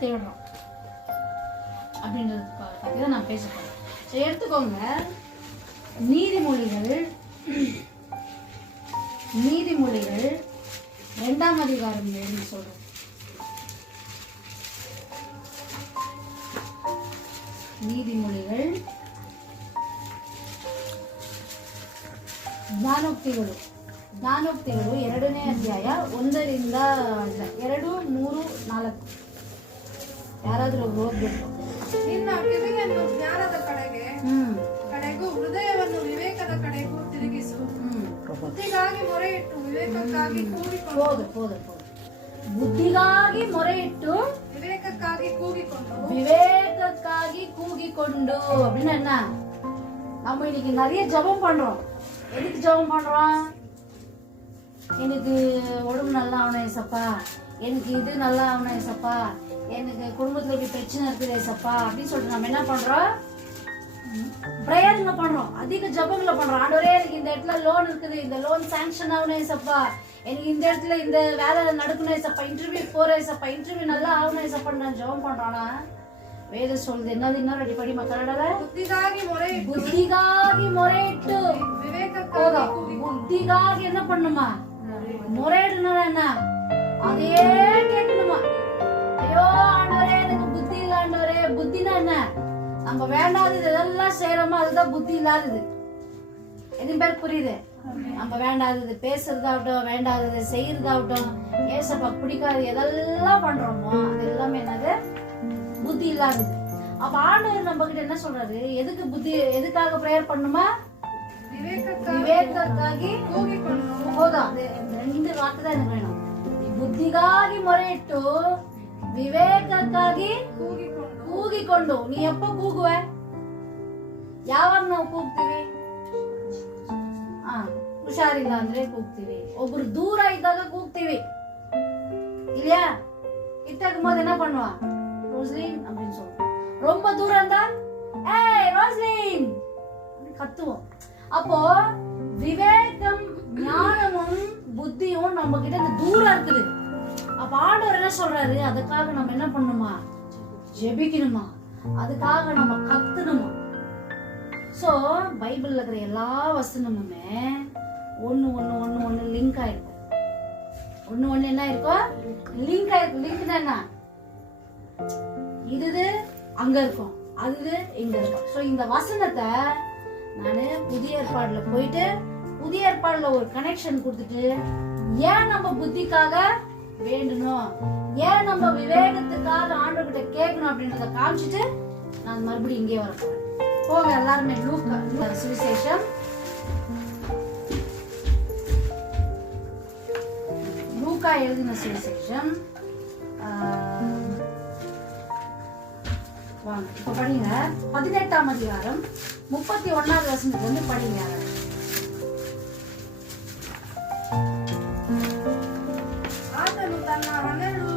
தேடுறோம் அப்படின்றது பற்றி தான் நான் பேச போறேன். எடுத்துக்கோங்க, நீதிமொழிகள் 2ஆம் அதிகாரம் எழுதி சொல்றோம். ನೀತಿಮೊಳಿಗಳು ಜ್ಞಾನೋಕ್ತಿಗಳು 2ನೇ ಅಧ್ಯಾಯ 1ರಿಂದ 2, 3, 4 ಯಾರಾದ್ರೂ ಓದ್ಬೇಕು. ನಿನ್ನ ಕಿವಿಯನ್ನು ಜ್ಞಾನದ ಕಡೆಗೂ ಹೃದಯವನ್ನು ವಿವೇಕದ ಕಡೆಗೂ ತಿರುಗಿಸು. ಬುದ್ಧಿಗಾಗಿ ಮೊರೆಯಿಟ್ಟು ವಿವೇಕಕ್ಕಾಗಿ ಕೂಗಿಕೊಂಡು ಬುದ್ಧಿಗಾಗಿ ಮೊರೆಯಿಟ್ಟು விவேகக்காகி கூகிக்கொண்டு அப்படின்னு என்ன? நம்ம இன்னைக்கு நிறைய ஜெபம் பண்றோம். எதுக்கு ஜெபம் பண்றோம்? எனக்கு உடம்பு நல்லா ஆகணும் ஏசப்பா, எனக்கு இது நல்லா ஆகணும் ஏசப்பா, எனக்கு குடும்பத்துல இப்படி பிரச்சனை இருக்குது ஏசப்பா அப்படின்னு சொல்லிட்டு நம்ம என்ன பண்றோம்? பிரேயர்ல பண்றோம், அதிக ஜெபங்களை பண்றோம். ஆண்டவரே எனக்கு இந்த இடத்துல லோன் இருக்குது, இந்த லோன் சாங்ஷன் ஆகணும் ஏசப்பா, எனக்கு இந்த இடத்துல இந்த வேலை நடக்கணும் ஏசப்பா, இன்டர்வியூ போறேன் ஏசப்பா, இன்டர்வியூ நல்லா ஆகணும் ஏசப்பான்னு நான் ஜெபம் பண்றானா? வேதம் சொல்லுது என்னது? இன்னும் ரெடி படி மக்களோட புத்திகாகி முறையிட்டு புத்திகாகி என்ன பண்ணுமா? முறையிடணும். என்ன அதே கேட்கணுமா? ஐயோ ஆண்டவரே எனக்கு புத்தி இல்ல ஆண்டவரே. புத்தினா என்ன? நம்ம வேண்டாதது எதெல்லாம் செய்யறோமோ அதுதான் புத்தி இல்லாதது. எதுவும் பேர் புரியுது? நம்ம வேண்டாதது பேசுறதாகட்டும், வேண்டாதது செய்யறதாகட்டும், ஏசப்பா பிடிக்காது எதெல்லாம் பண்றோமோ அது எல்லாமே என்னது? புத்தி இல்லாதது. அப்ப ஆண்டவர் நம்ம கிட்ட என்ன சொல்றாரு? எதுக்கு புத்தி, எதுக்காக பிரேயர் பண்ணுமா? விவேகக்காகி போதும். 2 வார்த்தை தான் எனக்கு வேணும். புத்திಗಾಗಿ ಮೊರೆಯಿಟ್ಟು ವಿವೇಕಕ್ಕಾಗಿ ಕೂಗಿಕೊಂಡು. ನೀ ಎಪ್ಪ ಕೂಗುವೆ? ಯಾವಾಗ ನಾವು ಕೂಗ್ತೀವಿ? ಹುಷಾರಿಲ್ಲ ಅಂದ್ರೆ ಕೂಗ್ತೀವಿ, ಒಬ್ರು ದೂರ ಇದ್ದಾಗ ಕೂಗ್ತೀವಿ இல்லையா? கிட்ட இருக்கும்போது என்ன பண்ணுவான்? ரோஸ்லின் அப்படின்னு சொல்லுவோம். ரொம்ப தூரம் இருந்தா ஏய் ரோஸ்லின் கத்துவோம். அப்போ விவேகம், ஞானமும் புத்தியும் நம்ம கிட்ட தூரம் இருக்குது. அப்ப ஆண்டவர் என்ன சொல்றாரு? அதுக்காக நம்ம என்ன பண்ணணுமா? ஜெபிக்கணுமா? அதுக்காக நம்ம கத்தணுமா? சோ பைபிள்ல இருக்கிற எல்லா வசனமுமே ஒன்னு லிங்க் ஆயிருக்கும். ஒன்னு என்ன இருக்கும்? லிங்க் ஆயிருக்கும். லிங்க் என்ன? இது அங்க இருக்கும், அது இங்க இருக்கும். சோ இந்த வசனத்தை நானு புதிய ஏற்பாடுல போயிட்டு புதிய ஏற்பாடுல ஒரு கனெக்ஷன் கொடுத்துட்டு, ஏன் நம்ம புத்திக்காக வேண்டணும், ஏன் நம்ம விவேகத்துக்காக ஆண்டவர்கிட்ட கேட்கணும் அப்படின்றத காமிச்சிட்டு நான் மறுபடியும் இங்கே வர போறேன். போங்க எல்லாருமே லூக்கா சுவிசேஷம் லூக்கா எழுதின சுவிசேஷம் வாங்க இப்ப படிங்க. 18ஆம் அதிகாரம் 31வது வசனத்துல இருந்து படிங்க. ಆತನು ತನ್ನ 12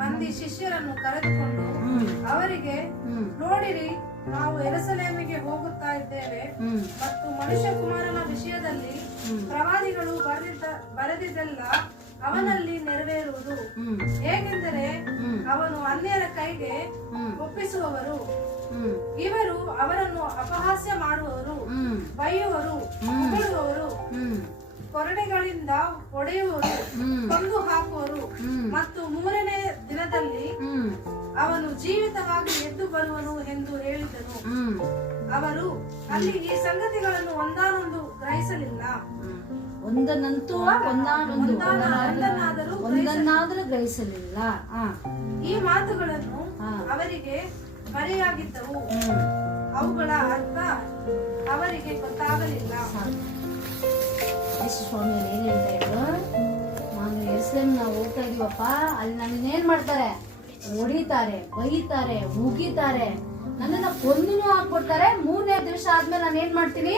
ಮಂದಿ ಶಿಷ್ಯರನ್ನು ಕರೆದುಕೊಂಡು ಅವರಿಗೆ, ನೋಡಿರಿ, ನಾವು ಯೆರೂಸಲೇಮಿಗೆ ಹೋಗುತ್ತಾ ಇದ್ದೇವೆ ಮತ್ತು ಮನುಷ್ಯಕುಮಾರನ ವಿಷಯದಲ್ಲಿ ಪ್ರವಾದಿಗಳು ಬರೆದಿದ್ದೆಲ್ಲ ಅವನಲ್ಲಿ ನೆರವೇರುವುದು. ಹೇಗೆಂದರೆ ಅವನು ಅನ್ಯರ ಕೈಗೆ ಒಪ್ಪಿಸುವವರು, ಇವರು ಅವರನ್ನು ಅಪಹಾಸ್ಯ ಮಾಡುವವರು, ಬೈಯುವರು, ಹೊಗಳುವವರು, ಕೊರಡೆಗಳಿಂದ ಹೊಡೆಯುವರು, ಕೊಂದು ಹಾಕುವರು, ಮತ್ತು 3ನೇ ದಿನದಲ್ಲಿ ಅವನು ಜೀವಿತವಾಗಿ ಎದ್ದು ಬರುವನು ಎಂದು ಹೇಳಿದನು. ಅವರು ಅಲ್ಲಿ ಈ ಸಂಗತಿಗಳನ್ನು ಒಂದಾನೊಂದು ಗ್ರಹಿಸಲಿಲ್ಲ. ಒಂದನ್ನಾದರೂ ಗ್ರಹಿಸಲಿಲ್ಲ. ಈ ಮಾತುಗಳನ್ನು ಅವರಿಗೆ ಮರೆಯಾಗಿದ್ದವು, ಅವುಗಳ ಅರ್ಥ ಅವರಿಗೆ ಗೊತ್ತಾಗಲಿಲ್ಲ. ಸ್ವಾಮಿಯಲ್ಲಿ ಏನ್ ಹೇಳ್ತಾ ಇದ್ರು? ನಾನು ಯೆರೂಸಲೇಮ್ ನಾವು ಹೋಗ್ತಾ ಇದೀವಪ್ಪ, ಅಲ್ಲಿ ನನ್ನ ಏನ್ ಮಾಡ್ತಾರೆ? ಹೊಡಿತಾರೆ, ಬೈತಾರೆ, ಮುಗಿತಾರೆ, ನನ್ನನ್ನ ಕೊಂದನು ಹಾಕ್ಬಿಡ್ತಾರೆ. 3ನೇ ದಿವಸ ಆದ್ಮೇಲೆ ನಾನು ಏನ್ ಮಾಡ್ತೀನಿ?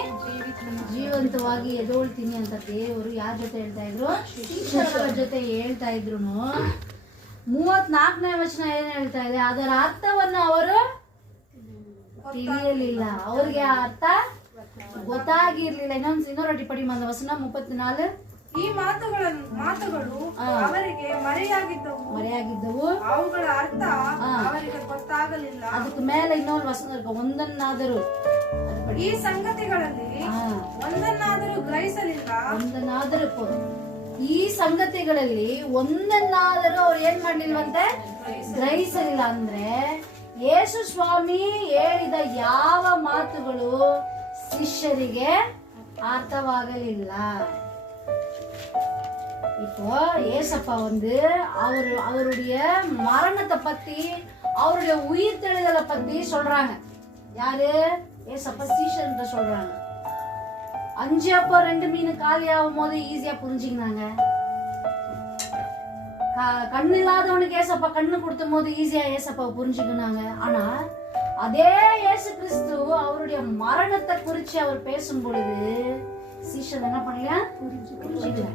ಜೀವಂತವಾಗಿ ಎದೋಳ್ತೀನಿ ಅಂತ ದೇವರು ಯಾರ ಜೊತೆ ಹೇಳ್ತಾ ಇದ್ರು? ಶಿಷ್ಯರ ಜೊತೆ ಹೇಳ್ತಾ ಇದ್ರು. 34ನೇ ವಚನ ಏನ್ ಹೇಳ್ತಾ ಇದೆ? ಅದರ ಅರ್ಥವನ್ನ ಅವರು ತಿಳಿಯಲಿಲ್ಲ, ಅವ್ರಿಗೆ ಆ ಅರ್ಥ ಗೊತ್ತಾಗಿರ್ಲಿಲ್ಲ. ಇನ್ನೊಂದು ಪಡಿ ಮಂದ ವಸನ 34 ಈ ಮಾತುಗಳು ಅವರಿಗೆ ಮರೆಯಾಗಿದ್ದವು ಅವುಗಳ ಅರ್ಥ ಅವರಿಗೆ ಗೊತ್ತಾಗಲಿಲ್ಲ. ಅದಕ್ಕೆ ಮೇಲೆ ಇನ್ನೊಂದು ವಚನ ಇருக்கு, ಒಂದನ್ನಾದರೂ ಈ ಸಂಗತಿಗಳಲ್ಲಿ ಒಂದನ್ನಾದರೂ ಗ್ರಹಿಸಲಿಲ್ಲ. ಈ ಸಂಗತಿಗಳಲ್ಲಿ ಒಂದನ್ನಾದರೂ ಅವ್ರು ಏನ್ ಮಾಡ್ಲಿಲ್ವಂತೆ, ಗ್ರಹಿಸಲಿಲ್ಲ. ಅಂದ್ರೆ ಯೇಸು ಸ್ವಾಮಿ ಹೇಳಿದ ಯಾವ ಮಾತುಗಳು ಶಿಷ್ಯರಿಗೆ அர்த்தவாகலில்ல. இப்போ ஏசப்பா அவருடைய மரணத்தை பத்தி அவருடைய உயிர் தெழுதலை பத்தி சொல்றாங்க. யாரு? ஏசப்பா சீஷர்கிட்ட சொல்றாங்க. 5 அப்பம் 2 மீன் காலியாகும் போது ஈஸியா புரிஞ்சுக்கினாங்க. கண்ணு இல்லாதவனுக்கு ஏசப்பா கண்ணு கொடுத்த போது ஈஸியா ஏசப்பாவை புரிஞ்சுக்கினாங்க. ஆனா அதே இயேசு கிறிஸ்து அவருடைய மரணத்தை குறித்து அவர் பேசும் பொழுது சீஷர் என்ன பண்ணல, புரிஞ்சுக்கல.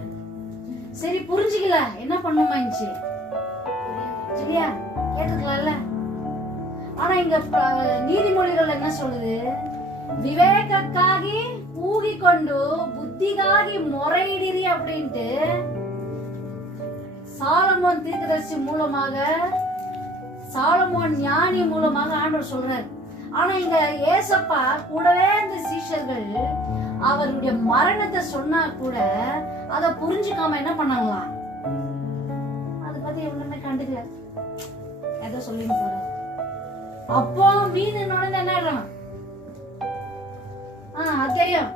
சரி புரிஞ்சுக்கல, என்ன பண்ணுமா இருந்துச்சு சரியா, கேட்டுக்கலாம்ல. ஆனா இங்க நீதிமொழிகள் என்ன சொல்லுது, விவேகக்காகி ஊகிக்கொண்டு புத்திகாகி முறையிடிரி அப்படின்ட்டு சாலமோன் தீர்க்கதரிசி மூலமாக, சாலமோன் ஞானி மூலமாக ஆண்டவர் சொல்றாரு. ஆனா இங்க ஏசப்பா கூடவே இந்த சீஷர்கள் அவருடைய மரணத்தை சொன்னா கூட அத புரிஞ்சுக்காம என்ன பண்ணாங்களாம், அதை பத்தி ஒண்ணுமே கண்டுக்கல, ஏதோ சொல்லிட்டு போற. அப்போ மீன் உடனே என்ன ஆயிடுறான், அது தெரியும்,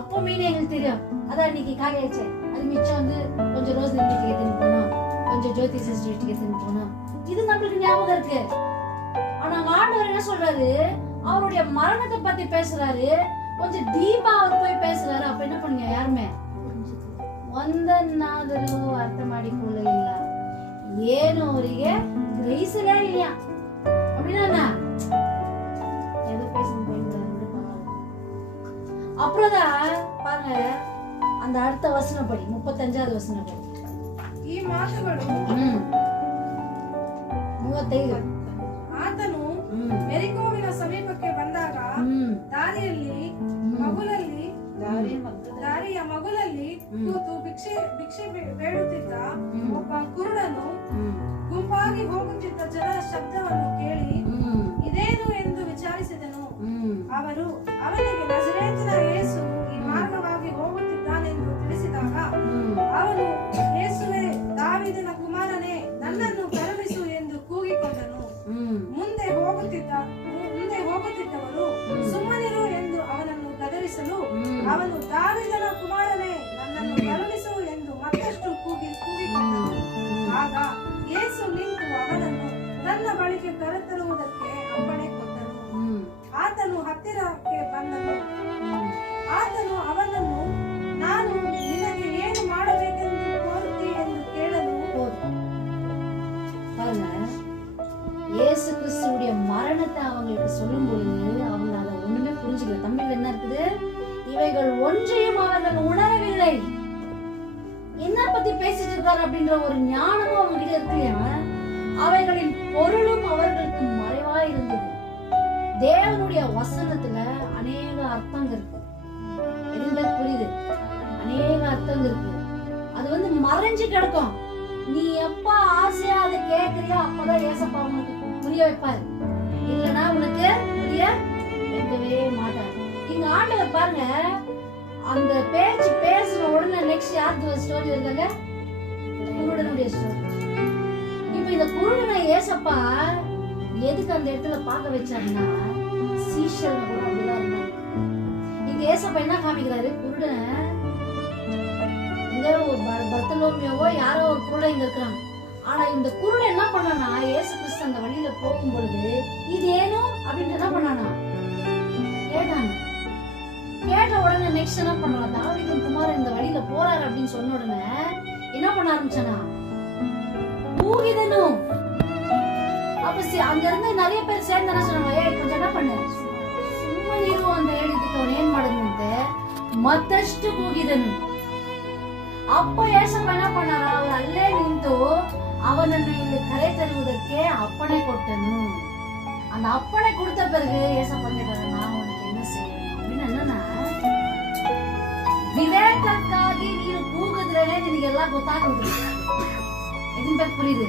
அப்போ மீன் எங்களுக்கு தெரியும், அதான் இன்னைக்கு காலி ஆயிடுச்சு, அது மிச்சம் கொஞ்சம் ரோஸ் வீட்டுக்கு எடுத்துன்னு போனோம், கொஞ்சம் ஜோதி சிஸ்டர் வீட்டுக்கு எடுத்துன்னு போனோம், இது நம்மளுக்கு ஞாபகம் இருக்கு. ஆனா ஆண்டவர் என்ன சொல்றாரு, அவருடைய மரணத்தை பத்தி பேசுறாரு, கொஞ்சம் டீப்பா அவர் போய் பேசுறாரு. அப்ப என்ன பண்ணுங்க, யாருமே ಒಂದನ್ನಾದರೂ ಅರ್ಥ ಮಾಡಿಕೊಳ್ಳಲಿಲ್ಲ, ಏನು ಅವರಿಗೆ ಗ್ರಹಿಸಲೇ ಇಲ್ಲ அப்படின்னா ஏதோ பேசணும் போயிட்டு அப்புறம்தான் பாருங்க அந்த அடுத்த வசனப்படி 35வது வசனப்படி ಈ ಮಾತುಗಳು 35 ಆತನು ಮೆರಿಕೋವಿನ ಸಮೀಪಕ್ಕೆ ಬಂದಾಗ ದಾರಿಯ ಮಗುಲಲ್ಲಿ ಕೂತು ಭಿಕ್ಷೆ ಬೇಡುತ್ತಿದ್ದ ಒಬ್ಬ ಕುರುಡನು ಗುಂಪಾಗಿ ಹೋಗುತ್ತಿದ್ದ ಜನರ ಶಬ್ದವನ್ನು ಕೇಳಿ ಇದೇನು ಎಂದು ವಿಚಾರಿಸಿದನು. ಅವರು ಅವನಿಗೆ ನಜರೇತಿನ ಯೇಸು ಈ ಮಾರ್ಗವಾಗಿ ಹೋಗುತ್ತಿದ್ದಾನೆಂದು ತಿಳಿಸಿದಾಗ ಅವನು, ಯೇಸುವೇ, ದಾವೀದನ ಕುಮಾರನೇ, ನನ್ನನ್ನು ಕರುಣಿಸು ಎಂದು ಕೂಗಿಕೊಂಡನು. ಮುಂದೆ ಹೋಗುತ್ತಿದ್ದವರು ಸುಮ್ಮನಿರು ಎಂದು ಅವನನ್ನು ಗದರಿಸಲು ಅವನು, ದಾವೀದನ ಕುಮಾರನೇ, ನನ್ನನ್ನು ಕರುಣಿಸು ಎಂದು ಮತ್ತಷ್ಟು ಕೂಗಿಕೊಂಡನು. ಆಗ ಯೇಸು ನಿಂತು ಅವನನ್ನು ತನ್ನ ಬಳಿಗೆ ಕರೆತರುವುದಕ್ಕೆ ಅಪ್ಪಣೆ ಕೊಟ್ಟನು. ಆತನು ಹತ್ತಿರಕ್ಕೆ ಬಂದನು. ಆತನು ಅವನನ್ನು, ನಾನು ನಿನಗೆ ಏನು ಮಾಡಬೇಕೆಂದು ಕೋರುತ್ತಿ ಎಂದು ಕೇಳಲು, இயேசு கிறிஸ்துவுடைய மரணத்தை அவங்களுக்கு சொல்லும் பொழுது அவங்க அதை ஒண்ணுமே புரிஞ்சுக்கல. தமிழ்ல என்ன இருக்குது, இவைகள் ஒன்றையும் அவர்கள் உணரவில்லை. என்ன பத்தி பேசிட்டு இருக்காரு அப்படின்ற ஒரு ஞானமும் அவங்க கிட்ட இருக்கலையா. அவைகளின் பொருளும் அவர்களுக்கு மறைவா இருந்தது. தேவனுடைய வசனத்துல அநேக அர்த்தங்கள் இருக்கு, எதுவுமே புரியுது, அநேக அர்த்தங்கள் இருக்கு. அது மறைஞ்சு கிடக்கும். நீ எப்ப ஆசையா அதை கேட்கறியோ அப்பதான் ஏசப்பா உனக்கு புரிய வைப்பாரு, இல்லைன்னா உனக்கு புரிய வைக்கவே மாட்டாரு. இங்க ஆண்டவர் பாருங்க, அந்த பேச்சு பேசுற உடனே நெக்ஸ்ட் யாருக்கு ஸ்டோரி வருதாங்க, குருடனுடைய ஸ்டோரி. இப்ப இந்த குருடனை ஏசப்பா எதுக்கு அந்த இடத்துல பார்க்க வச்சாருன்னா, சீஷர்கள் கூட அப்படிதான் இருந்தாங்க. இங்க ஏசப்பா என்ன காமிக்கிறாரு, குருடனை பர்த்தலோமியோவோ யாரோ ஒரு குருடன் இங்க இருக்கிறாங்க. ஆனா இந்த குருடன் என்ன பண்ணானா, இயேசு கிறிஸ்து அந்த வழியில போகும் பொழுது இது ஏனோ அப்படின்னு என்ன பண்ணானா கேட்டாங்க. கேட்ட உடனே நெக்ஸ்ட் என்ன பண்ணலாம், தாவீதின் குமாரன் இந்த வழியில போறாரு அப்படின்னு சொன்ன உடனே என்ன பண்ண ஆரம்பிச்சானா, ஊகிதனும். அப்ப அங்க இருந்து நிறைய பேர் சேர்ந்து என்ன சொன்னாங்க, கொஞ்சம் என்ன பண்ணு, ಸುಮ್ಮನೆ ಇರು ಅಂತ ಹೇಳಿದ್ದಕ್ಕೆ ಅವನು ಏನ್ ಮಾಡಿದಂತೆ ಮತ್ತಷ್ಟು ಕೂಗಿದನು. ಅಪ್ಪ ಏಸಪ್ಪ என்ன பண்ணாரா, அவர் ಅಲ್ಲೇ ನಿಂತು அவனನ್ನು ಇಲ್ಲಿ ಕರೆ ತರುವುದಕ್ಕೆ ಅಪ್ಪಣೆ ಕೊಟ್ಟನು. அந்த ಅಪ್ಪಣೆ கொடுத்த பிறகு ஏசப்பா கேட்டாரு, நான் உனக்கு என்ன செய்யணும் அப்படின்னு. என்னன்னா, விவேகಕ್ಕಾಗಿ ನೀನು ಕೂಗ குருடுறேனே ನಿನಗೆ ಎಲ್ಲ ಗೊತ್ತಾಗುತ್ತೆ. எதுவும் புரியுது?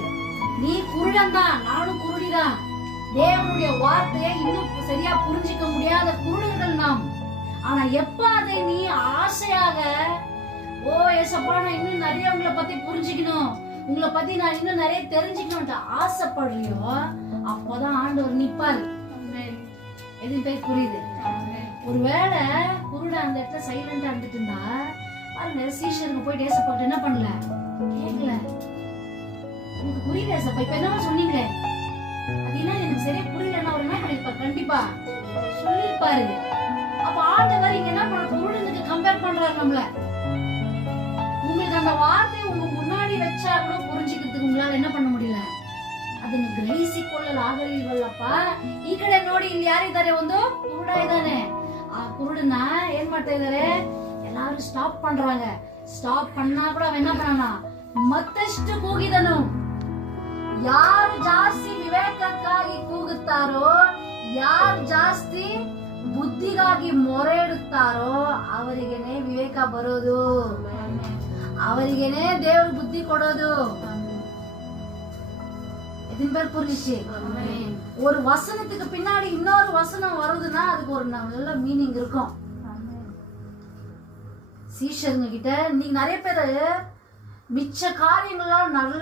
நீ குருடன் தான், நானும் குருடிதான். தேவனுடைய வார்த்தையை இன்னும் சரியா புரிஞ்சிக்க முடியாத குருடர்கள் நாம். ஆனா எப்ப அதை நீ ஆசையாக ஓ ஏசப்பா நான் இன்னும் நிறைய உங்களை பத்தி புரிஞ்சுக்கணும், உங்களை பத்தி நான் இன்னும் நிறைய தெரிஞ்சுக்கணும்ட்டு ஆசைப்படுறியோ அப்போதான் ஆண்டவர் நிப்பாரு. எதுவும் புரியுது? ஒருவேளை குருட அந்த இடத்துல சைலண்டா இருந்துட்டு இருந்தா பாருங்க, சீஷருக்கு போயிட்டு ஏசப்பா என்ன பண்ணல, கேட்கல. எனக்கு புரியல ஏசப்பா, இப்ப என்னவா சொன்னீங்களே அது என்ன எனக்கு சரியா புரியலன்னா அவர் என்ன பண்ணிருப்பாரு, கண்டிப்பா சொல்லிருப்பாரு. அப்ப ஆண்டவர் இங்க என்ன பண்ண குருடனுக்கு கம்பேர் பண்றாரு நம்மள. உங்களுக்கு அந்த வார்த்தை உங்க முன்னாடி வச்சா கூட புரிஞ்சுக்கிறதுக்கு உங்களால என்ன பண்ண முடியல, ಅದನ್ನು ಗ್ರಹಿಸಿಕೊಳ್ಳಲಾಗಲಿಲ್ವಲ್ಲಪ್ಪ. ಈ ಕಡೆ ನೋಡಿ ಇಲ್ಲಿ ಯಾರಿದ್ದಾರೆ, ಒಂದು ಕುರುಡ ಇದ್ದಾನೆ. ಆ ಕುರುಡನ್ನ ಏನ್ ಮಾಡ್ತಾ ಇದಾರೆ, ಎಲ್ಲಾರು ಸ್ಟಾಪ್ பண்றாங்க. ಸ್ಟಾಪ್ பண்ணா ಕೂಡ அவன் என்ன பண்ணானா ಮತ್ತಷ್ಟು ಕೂಗಿದನು. ಯಾರು ಜಾಸ್ತಿ ವಿವೇಕಕ್ಕಾಗಿ ಕೂಗುತ್ತಾರೋ, ಯಾರು ಜಾಸ್ತಿ ಬುದ್ಧಿಗಾಗಿ ಮೊರೆ ಇಡುತ್ತಾರೋ ಅವರಿಗೆನೆ ವಿವೇಕ ಬರೋದು, ಅವರಿಗೆನೆ ದೇವರು ಬುದ್ಧಿ ಕೊಡೋದು. இதன் பேர் புரிஞ்சிச்சு. ஒரு வசனத்துக்கு பின்னாடி இன்னொரு வசனம் வருதுன்னா அதுக்கு ஒரு நல்ல மீனிங் இருக்கும். சீஷருங்க கிட்ட நீங்க நிறைய பேரு மிச்ச காரியங்கள்லாம் நல்ல